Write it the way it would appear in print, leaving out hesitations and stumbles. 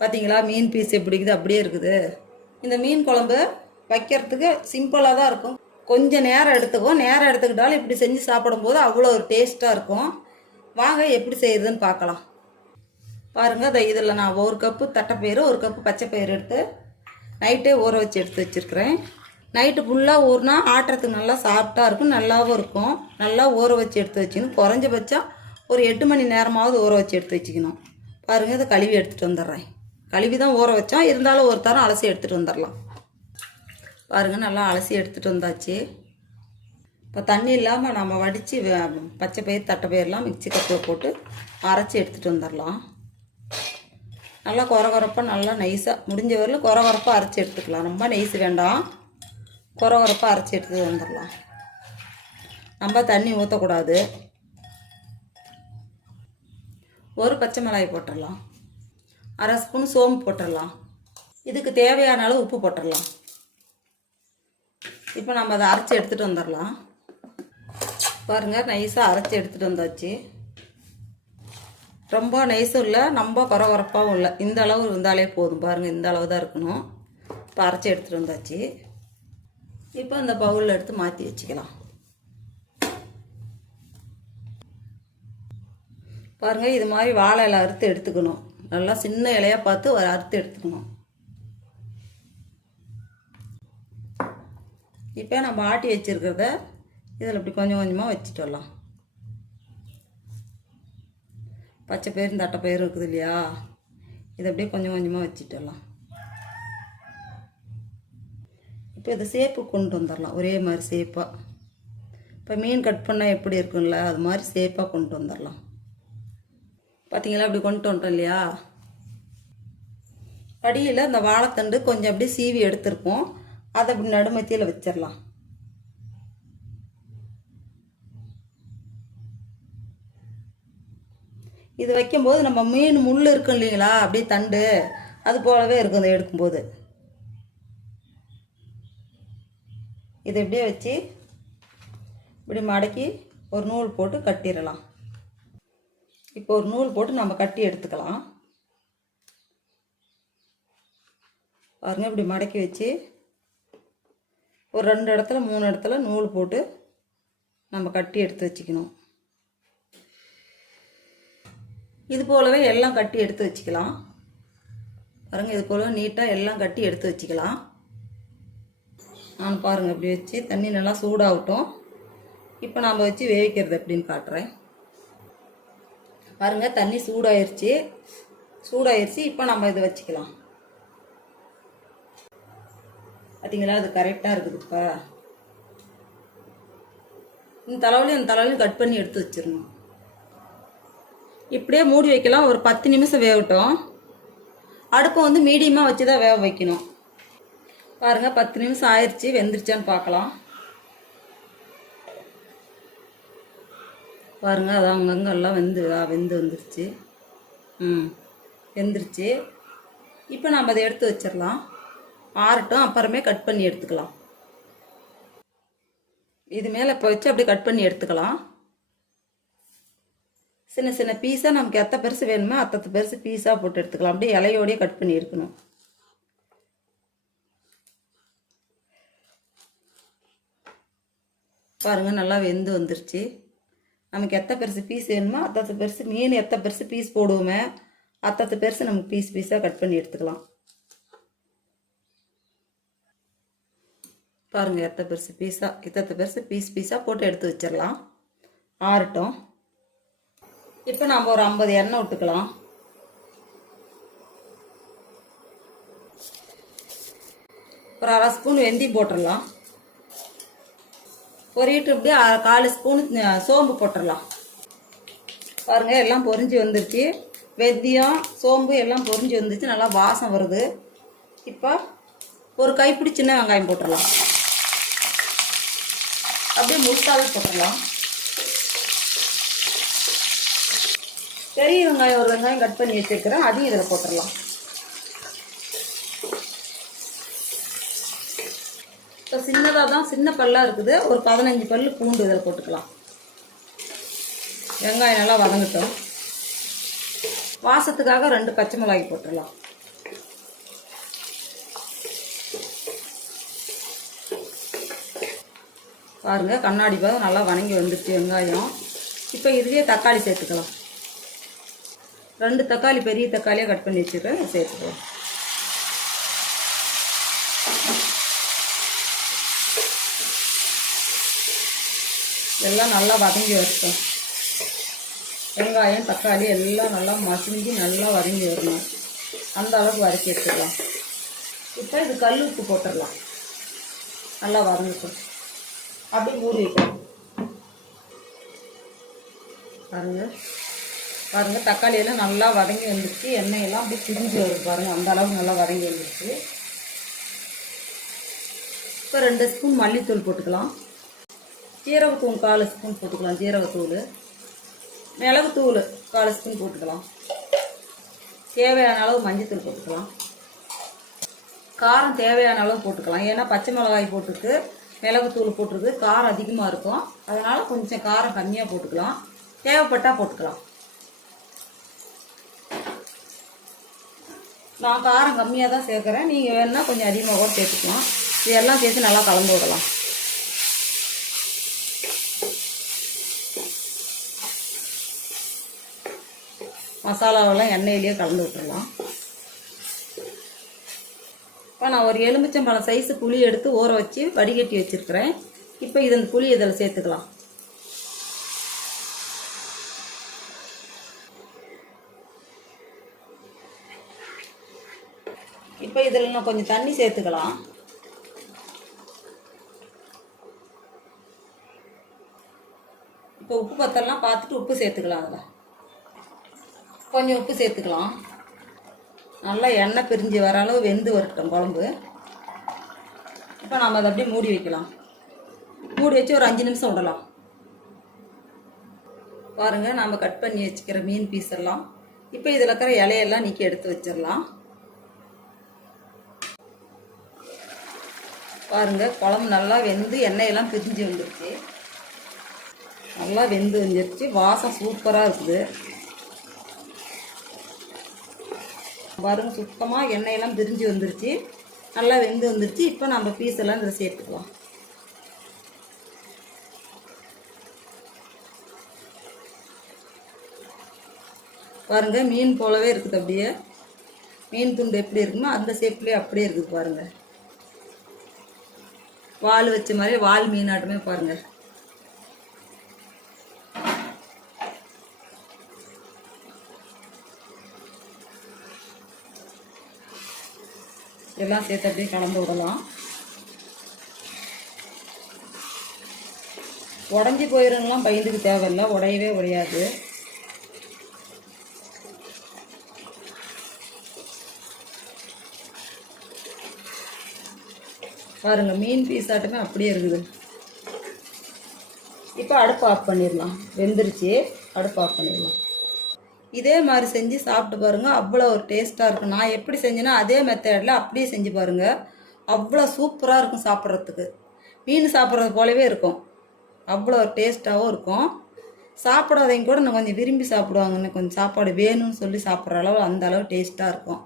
பார்த்தீங்களா மீன் பீஸ் எப்படி இருக்குது அப்படியே இருக்குது. இந்த மீன் குழம்பு வைக்கிறதுக்கு சிம்பிளாக தான் இருக்கும். கொஞ்சம் நேரம் எடுத்துக்கும். நேரம் எடுத்துக்கிட்டாலும் இப்படி செஞ்சு சாப்பிடும்போது அவ்வளோ ஒரு டேஸ்ட்டாக இருக்கும். வாங்க எப்படி செய்யுதுன்னு பார்க்கலாம். பாருங்கள், அதை இதில் நான் 1 கப்பு தட்டைப்பயிறு 1 கப்பு பச்சைப்பயிறு எடுத்து நைட்டே ஊற வச்சு எடுத்து வச்சுருக்கிறேன். நைட்டு ஃபுல்லாக ஊறினா ஆட்டுறதுக்கு நல்லா சாஃப்டாக இருக்கும், நல்லாவும் இருக்கும். நல்லா ஊற வச்சு எடுத்து வச்சுக்கணும். குறைஞ்சபட்சம் ஒரு 8 மணி நேரமாவது ஊற வச்சு எடுத்து வச்சுக்கணும். பாருங்கள், இதை கழுவி எடுத்துகிட்டு வந்துடுறேன். கழுவி தான் ஊற வச்சோம், இருந்தாலும் ஒரு தரம் அலசி எடுத்துகிட்டு வந்துடலாம். பாருங்கள், நல்லா அலசி எடுத்துகிட்டு வந்தாச்சு. இப்போ தண்ணி இல்லாமல் நம்ம வடித்து பச்சைப்பயிறு தட்டைப்பயிரெலாம் மிக்சி கப்பில் போட்டு அரைச்சி எடுத்துகிட்டு வந்துடலாம். நல்லா கொரகொரப்பாக நல்லா நைஸாக முடிஞ்ச வரையில் கொரகொரப்பாக அரைச்சி எடுத்துக்கலாம். ரொம்ப நைஸ் வேண்டாம், கொரகொரப்பாக அரைச்சி எடுத்துகிட்டு வந்துடலாம். நம்ம தண்ணி ஊற்றக்கூடாது. ஒரு பச்சை மிளகாய் போட்டுடலாம். 1/2 ஸ்பூன் சோம்பு போட்டுடலாம். இதுக்கு தேவையான அளவு உப்பு போட்டுடலாம். இப்போ நம்ம அதை அரைச்சி எடுத்துகிட்டு வந்துடலாம். பாருங்கள், நைஸாக அரைச்சி எடுத்துகிட்டு வந்தாச்சு. ரொம்ப நைஸும் இல்லை, ரொம்ப கொரகொரப்பாகவும் இல்லை. இந்த அளவு இருந்தாலே போதும். பாருங்கள், இந்த அளவு தான் இருக்கணும். இப்போ அரைச்சி எடுத்துகிட்டு வந்தாச்சு. இப்போ இந்த பவுலில் எடுத்து மாற்றி வச்சுக்கலாம். பாருங்கள், இது மாதிரி வாழை இலை அறுத்து எடுத்துக்கணும். நல்லா சின்ன இலையாக பார்த்து ஒரு அறுத்து எடுத்துக்கணும். இப்போ நம்ம ஆட்டி வச்சுருக்கிறத இதில் இப்படி கொஞ்சம் கொஞ்சமாக வச்சுட்டு வரலாம். பச்சை பயிரும் தட்டைப்பயிரும் இருக்குது இல்லையா, இதை அப்படியே கொஞ்சம் கொஞ்சமாக வச்சுட்டு வரலாம். இப்போ இதை சேப்பு கொண்டு வந்துடலாம், ஒரே மாதிரி சேப்பாக. இப்போ மீன் கட் பண்ணால் எப்படி இருக்கும்ல, அது மாதிரி சேப்பாக கொண்டு வந்துடலாம். பார்த்தீங்களா, அப்படி கொண்டு வந்துட்டோம் இல்லையா. அடியில் அந்த வாழைத்தண்டு கொஞ்சம் அப்படியே சீவி எடுத்துருப்போம், அதை அப்படி நடுமத்தியில் வச்சிடலாம். இது வைக்கும்போது நம்ம மீன் முள் இருக்கும் இல்லைங்களா, அப்படியே தண்டு அது போலவே இருக்கும். இதை எடுக்கும்போது இதை இப்படியே வச்சு இப்படி மடக்கி ஒரு நூல் போட்டு கட்டிடலாம். இப்போ ஒரு நூல் போட்டு நம்ம கட்டி எடுத்துக்கலாம். பாருங்கள், இப்படி மடக்கி வச்சு ஒரு 2 இடத்துல 3 இடத்துல நூல் போட்டு நம்ம கட்டி எடுத்து வச்சுக்கணும். இது போலவே எல்லாம் கட்டி எடுத்து வச்சுக்கலாம். பாருங்கள், இது போலவே நீட்டாக எல்லாம் கட்டி எடுத்து வச்சுக்கலாம். நான் பாருங்கள் இப்படி வச்சு தண்ணி நல்லா சூடாகட்டும். இப்போ நாம் வச்சு வேவிக்கிறது எப்படின்னு காட்டுறேன். பாருங்கள், தண்ணி சூடாயிருச்சு. இப்போ நம்ம இதை வச்சுக்கலாம். பார்த்தீங்களா, அது கரெக்டாக இருக்குது. இப்போ இந்த தலைவலையும் கட் பண்ணி எடுத்து வச்சிடணும். இப்படியே மூடி வைக்கலாம். ஒரு 10 நிமிஷம் வேகட்டும். அடுப்பை வந்து மீடியமாக வச்சு தான் வேக வைக்கணும். பாருங்கள், 10 நிமிஷம் ஆயிடுச்சு. வெந்துருச்சான்னு பார்க்கலாம். பாருங்கள், அது அங்கங்கே எல்லாம் வெந்து வந்துருச்சு. வெந்துருச்சு. இப்போ நம்ம அதை எடுத்து வச்சிடலாம். ஆறட்டும், அப்புறமே கட் பண்ணி எடுத்துக்கலாம். இது மேலே இப்போ வச்சு அப்படியே கட் பண்ணி எடுத்துக்கலாம். சின்ன சின்ன பீஸாக நமக்கு எத்த பெருசு வேணுமோ அத்தத்து பெருசு பீஸாக போட்டு எடுத்துக்கலாம். அப்படியே இலையோடையே கட் பண்ணி எடுக்கணும். பாருங்கள், நல்லா வெந்து வந்துருச்சு. நமக்கு எத்த பெருசு பீஸ் வேணுமோ அத்தத்து பெருசு, மீன் எத்த பெருசு பீஸ் போடுவோமே அத்தத்து பெருசு நமக்கு பீஸாக கட் பண்ணி எடுத்துக்கலாம். பாருங்கள், இத்தத்து பெருசு பீஸாக போட்டு எடுத்து வச்சிடலாம். ஆறட்டும். இப்போ நம்ம ஒரு 50 எண்ணெய் விட்டுக்கலாம். ஒரு 1/2 ஸ்பூன் வெந்தயம் போட்டுடலாம். பொரிட்டு இப்படியே 1/4 ஸ்பூன் சோம்பு போட்டுடலாம். பாருங்கள், எல்லாம் பொரிஞ்சு வந்துருச்சு. வெந்தயம் சோம்பு எல்லாம் பொரிஞ்சு வந்துச்சு, நல்லா வாசம் வருது. இப்போ ஒரு கைப்பிடி சின்ன வெங்காயம் போட்டுடலாம். அப்படியே முழுசாவே போட்டுடலாம். பெரிய வெங்காயம் ஒரு வெங்காயம் கட் பண்ணி வச்சுருக்கிறேன், அதையும் இதில் போட்டுடலாம். இப்போ சின்னதாக தான் சின்ன பல்லாக இருக்குது. ஒரு 15 பல்லு பூண்டு இதில் போட்டுக்கலாம். வெங்காயம் நல்லா வதங்கட்டும். வாசத்துக்காக 2 பச்சை மிளகாய் போட்டுடலாம். பாருங்கள் கண்ணாடி பதம் நல்லா வணங்கி வந்துடுச்சு வெங்காயம். இப்போ இதுலேயே தக்காளி சேர்த்துக்கலாம். 2 தக்காளி பெரிய தக்காளியாக கட் பண்ணி வச்சுருக்கேன், சேர்த்துக்கலாம். எல்லாம் நல்லா வதங்கி வரட்டும். வெங்காயம் தக்காளி எல்லாம் நல்லா மசிஞ்சு நல்லா வதங்கி வரணும். அந்த அளவுக்கு வதக்கி எடுத்துக்கலாம். இப்போ இது கல் உப்பு போட்டுடலாம். நல்லா வதங்கட்டும். அப்படியே மூடி வைக்கலாம். பாருங்கள் தக்காளியெல்லாம் நல்லா வதங்கி வந்துடுச்சு. எண்ணெயெல்லாம் அப்படியே பிரிஞ்சு வரும் பாருங்கள். அந்த அளவுக்கு நல்லா வதங்கி வந்துடுச்சு. இப்போ 2 ஸ்பூன் மல்லித்தூள் போட்டுக்கலாம். ஜீரகத்தூள் 4 ஸ்பூன் போட்டுக்கலாம். ஜீரகத்தூள், மிளகுத்தூள் 4 ஸ்பூன் போட்டுக்கலாம். தேவையான அளவு மஞ்சத்தூள் போட்டுக்கலாம். காரம் தேவையான அளவு போட்டுக்கலாம். ஏன்னா பச்சை மிளகாய் போட்டுருக்கு, மிளகுத்தூள் போட்டுருக்கு, காரம் அதிகமாக இருக்கும். அதனால் கொஞ்சம் காரம் கம்மியாக போட்டுக்கலாம். தேவைப்பட்டால் போட்டுக்கலாம். நான் காரம் கம்மியாக தான் சேர்க்குறேன். நீங்கள் வேணுன்னா கொஞ்சம் அதிகமாக கூட சேர்த்துக்கலாம். இதெல்லாம் சேர்த்து நல்லா கலந்து விடலாம். மசாலாவெல்லாம் எண்ணெயிலேயே கலந்து விட்டுடலாம். இப்போ நான் ஒரு எலுமிச்சம்பழம் சைஸு புளி எடுத்து ஊற வச்சு வடிகட்டி வச்சுருக்கிறேன். இப்போ இந்த புளி இதில் சேர்த்துக்கலாம். இப்போ இதில் இன்னும் கொஞ்சம் தண்ணி சேர்த்துக்கலாம். இப்போ உப்பு பத்தெல்லாம் பார்த்துட்டு உப்பு சேர்த்துக்கலாம். அதில் கொஞ்சம் உப்பு சேர்த்துக்கலாம். நல்லா எண்ணெய் பிரிஞ்சு வர அளவு வெந்து வரட்டும் குழம்பு. இப்போ நாம் அதை அப்படியே மூடி வைக்கலாம். மூடி வச்சு ஒரு 5 நிமிஷம் விடலாம். பாருங்கள் நாம் கட் பண்ணி வச்சுக்கிற மீன் பீஸ் எல்லாம் இப்போ இதில் இருக்கிற இலையெல்லாம் நீக்கி எடுத்து வச்சிடலாம். பாருங்கள் குழம்பு நல்லா வெந்து எண்ணெயெல்லாம் பிரிஞ்சு வந்துடுச்சு. நல்லா வெந்து வந்துடுச்சு. வாசம் சூப்பராக இருக்குது. பாருங்க சுத்தமாக எண்ணெயெல்லாம் பிரிஞ்சு வந்துருச்சு. நல்லா வெந்து வந்துருச்சு. இப்போ நம்ம பீஸ் எல்லாம் இதில் சேர்த்துக்கலாம். பாருங்கள் மீன் போலவே இருக்குது. அப்படியே மீன் துண்டு எப்படி இருக்குமோ அந்த ஷேப்லேயே அப்படியே இருக்குது. பாருங்கள் வால் வச்ச மாதிரி வால் மீனாட்டமே பாருங்கள். எல்லாம் சேர்த்து அப்படியே கலந்து விடலாம். உடஞ்சி போயிடுங்களாம் பயந்துக்கு தேவையில்லை. உடையவே உடையாது. பாருங்கள் மீன் பீஸ் ஆட்டமே அப்படியே இருக்குது. இப்போ அடுப்பு ஆஃப் பண்ணிடலாம். வெந்துருச்சு. அடுப்பு ஆஃப் பண்ணிடலாம். இதே மாதிரி செஞ்சு சாப்பிட்டு பாருங்கள். அவ்வளோ ஒரு டேஸ்ட்டாக இருக்கும். நான் எப்படி செஞ்சேன்னா அதே மெத்தடில் அப்படியே செஞ்சு பாருங்கள். அவ்வளோ சூப்பராக இருக்கும். சாப்பிட்றதுக்கு மீன் சாப்பிட்றது போலவே இருக்கும். அவ்வளோ ஒரு டேஸ்ட்டாகவும் இருக்கும். சாப்பிடாதவங்க கூட நான் கொஞ்சம் விரும்பி சாப்பிடுவாங்க. இன்னும் கொஞ்சம் சாப்பாடு வேணும்னு சொல்லி சாப்பிட்ற அளவு அந்த அளவு டேஸ்ட்டாக இருக்கும்.